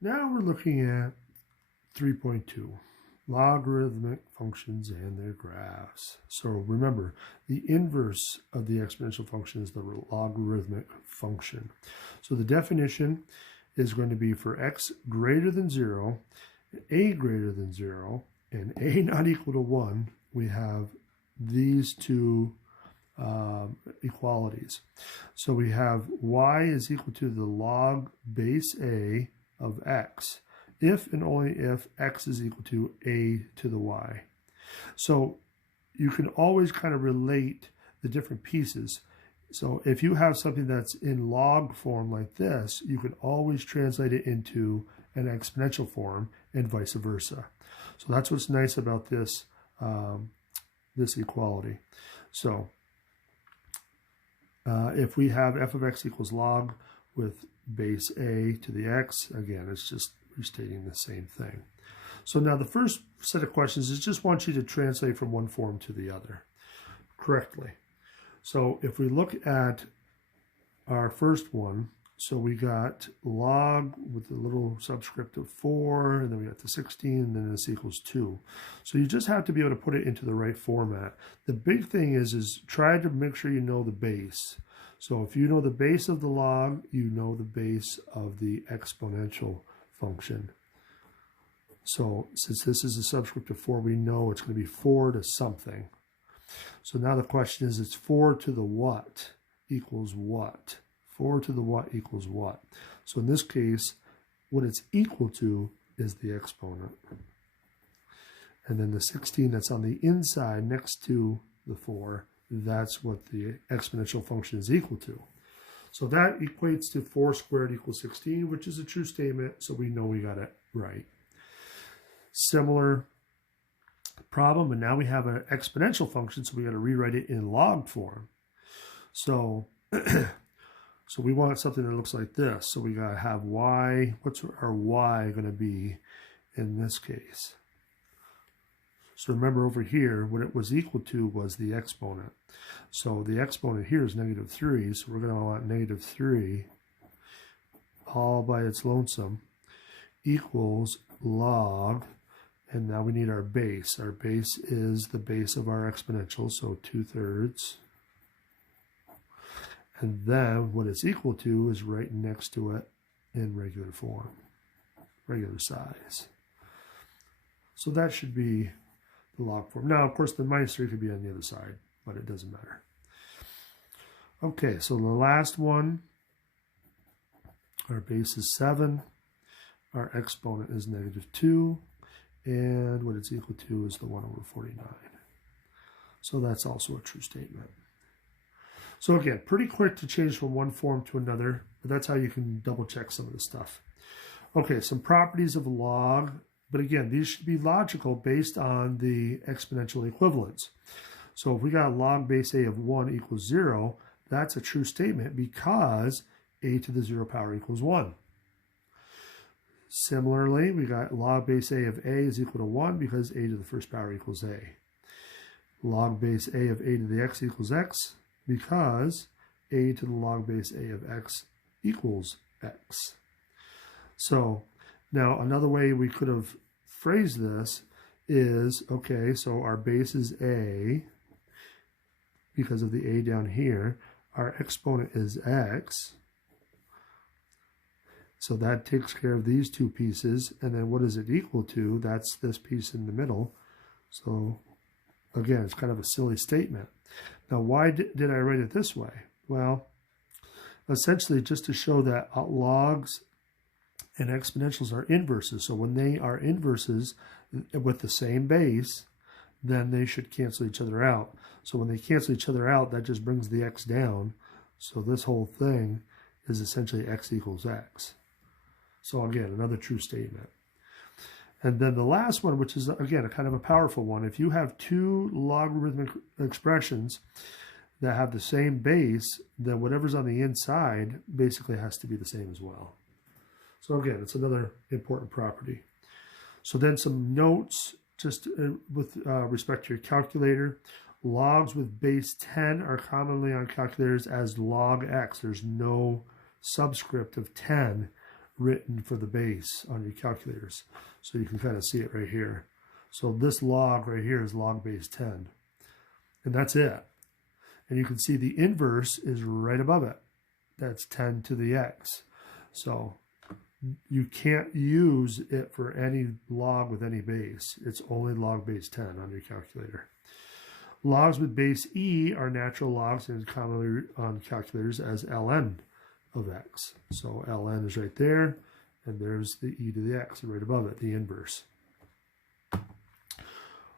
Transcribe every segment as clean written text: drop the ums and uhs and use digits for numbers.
Now we're looking at 3.2, logarithmic functions and their graphs. So remember, the inverse of the exponential function is the logarithmic function. So the definition is going to be for x greater than 0, a greater than 0, and a not equal to 1, we have these two equalities. So we have y is equal to the log base a of x, if and only if x is equal to a to the y. So you can always kind of relate the different pieces. So if you have something that's in log form like this, you can always translate it into an exponential form and vice versa. So that's what's nice about this, this equality. So if we have f of x equals log with base a to the x, again, it's just restating the same thing. So now the first set of questions is just want you to translate from one form to the other correctly. So if we look at our first one, so we got log with the little subscript of 4, and then we got the 16, and then this equals 2. So you just have to be able to put it into the right format. The big thing is try to make sure you know the base. So if you know the base of the log, you know the base of the exponential function. So since this is a subscript of 4, we know it's going to be 4 to something. So now the question is, it's 4 to the what equals what? 4 to the what equals what? So in this case, what it's equal to is the exponent. And then the 16 that's on the inside next to the 4, that's what the exponential function is equal to. So that equates to 4 squared equals 16, which is a true statement, so we know we got it right. Similar problem, and now we have an exponential function, so we got to rewrite it in log form. So so we want something that looks like this. So we got to have y. What's our y going to be in this case? So remember over here, what it was equal to was the exponent. So the exponent here is -3, so we're going to want -3 all by its lonesome equals log, and now we need our base. Our base is the base of our exponential, so 2/3. And then what it's equal to is right next to it in regular form, regular size. So that should be the log form. Now, of course, the -3 could be on the other side, but it doesn't matter. Okay, so the last one, our base is 7. Our exponent is -2. And what it's equal to is the 1/49. So that's also a true statement. So again, pretty quick to change from one form to another, but that's how you can double check some of the stuff. Okay, some properties of log, but again, these should be logical based on the exponential equivalence. So if we got log base a of 1 equals 0, that's a true statement because a to the 0 power equals 1. Similarly, we got log base a of a is equal to 1 because a to the first power equals a. Log base a of a to the x equals x because a to the log base a of x equals x. So now another way we could have phrased this is, okay, so our base is a because of the a down here. Our exponent is x. So that takes care of these two pieces. And then what is it equal to? That's this piece in the middle. So again, it's kind of a silly statement. Now, why did I write it this way? Well, essentially just to show that logs and exponentials are inverses. So when they are inverses with the same base, then they should cancel each other out. So when they cancel each other out, that just brings the x down. So this whole thing is essentially x equals x. So again, another true statement. And then the last one, which is, again, a kind of a powerful one. If you have two logarithmic expressions that have the same base, then whatever's on the inside basically has to be the same as well. So again, it's another important property. So then some notes just with respect to your calculator. Logs with base 10 are commonly on calculators as log x. There's no subscript of 10 written for the base on your calculators. So you can kind of see it right here. So this log right here is log base 10. And that's it. And you can see the inverse is right above it. That's 10 to the x. So you can't use it for any log with any base. It's only log base 10 on your calculator. Logs with base e are natural logs and commonly on calculators as ln of x. So ln is right there, and there's the e to the x right above it, the inverse.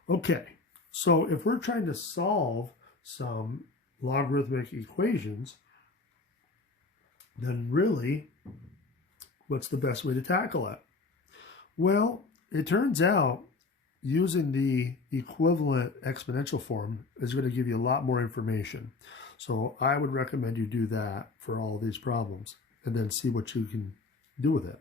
Okay, so if we're trying to solve some logarithmic equations, then really, what's the best way to tackle it? Well, it turns out using the equivalent exponential form is going to give you a lot more information. So I would recommend you do that for all of these problems and then see what you can do with it.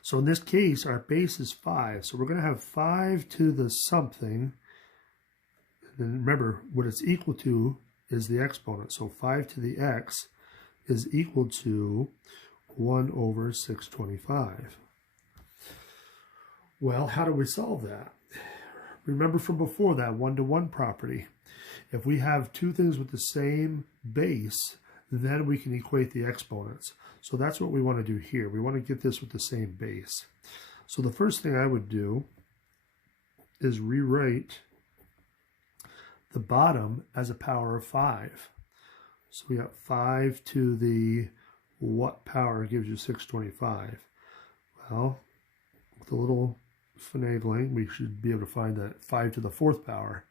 So in this case, our base is 5. So we're going to have 5 to the something. And remember, what it's equal to is the exponent. So 5 to the x is equal to 1 over 625. Well, how do we solve that? Remember from before that one-to-one property. If we have two things with the same base, then we can equate the exponents. So that's what we want to do here. We want to get this with the same base. So the first thing I would do is rewrite the bottom as a power of 5. So we got 5 to the what power gives you 625? Well, with a little finagling, we should be able to find that 5 to the 4th power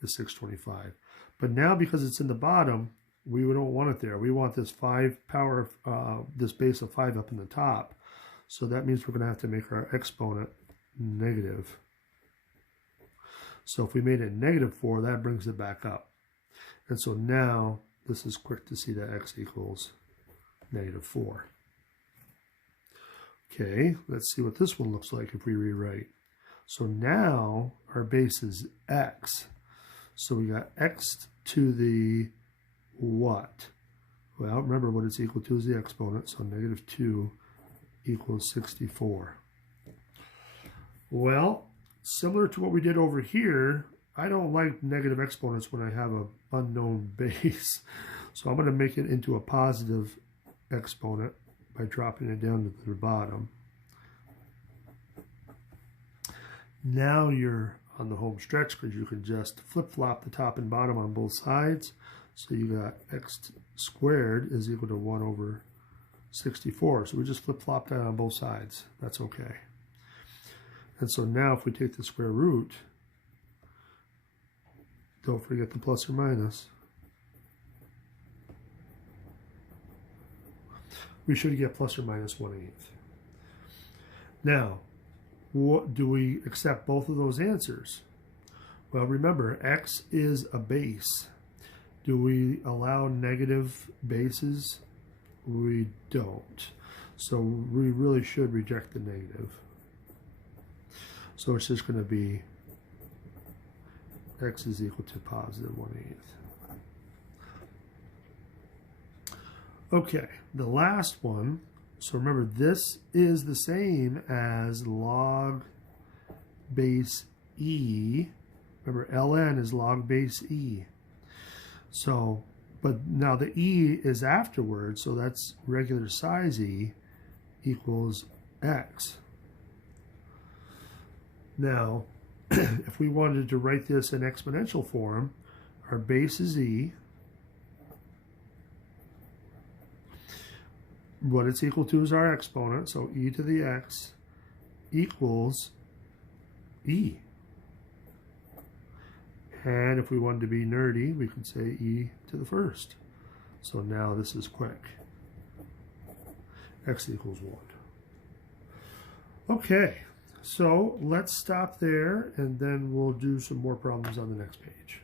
is 625. But now because it's in the bottom, we don't want it there. We want this 5 power, this base of 5 up in the top. So that means we're going to have to make our exponent negative. So if we made it negative 4, that brings it back up. And so now this is quick to see that x equals negative 4. Okay, let's see what this one looks like if we rewrite. So now our base is x. So we got x to the what? Well, remember what it's equal to is the exponent, so negative 2 equals 64. Well, similar to what we did over here, I don't like negative exponents when I have an unknown base. So I'm going to make it into a positive exponent by dropping it down to the bottom. Now you're on the home stretch because you can just flip-flop the top and bottom on both sides. So you got x squared is equal to 1 over 64. So we just flip-flop that on both sides. That's okay. And so now if we take the square root, don't forget the plus or minus. We should get plus or minus 1/8. Now, what, do we accept both of those answers? Well, remember, x is a base. Do we allow negative bases? We don't. So we really should reject the negative. So it's just going to be x is equal to positive 1/8. Okay, the last one. So remember, this is the same as log base e. Remember, ln is log base e. So, but now the e is afterwards, so that's regular size e equals x. Now, if we wanted to write this in exponential form, our base is e. What it's equal to is our exponent, so e to the x equals e. And if we wanted to be nerdy, we could say e to the first. So now this is quick. X equals 1. Okay, so let's stop there and then we'll do some more problems on the next page.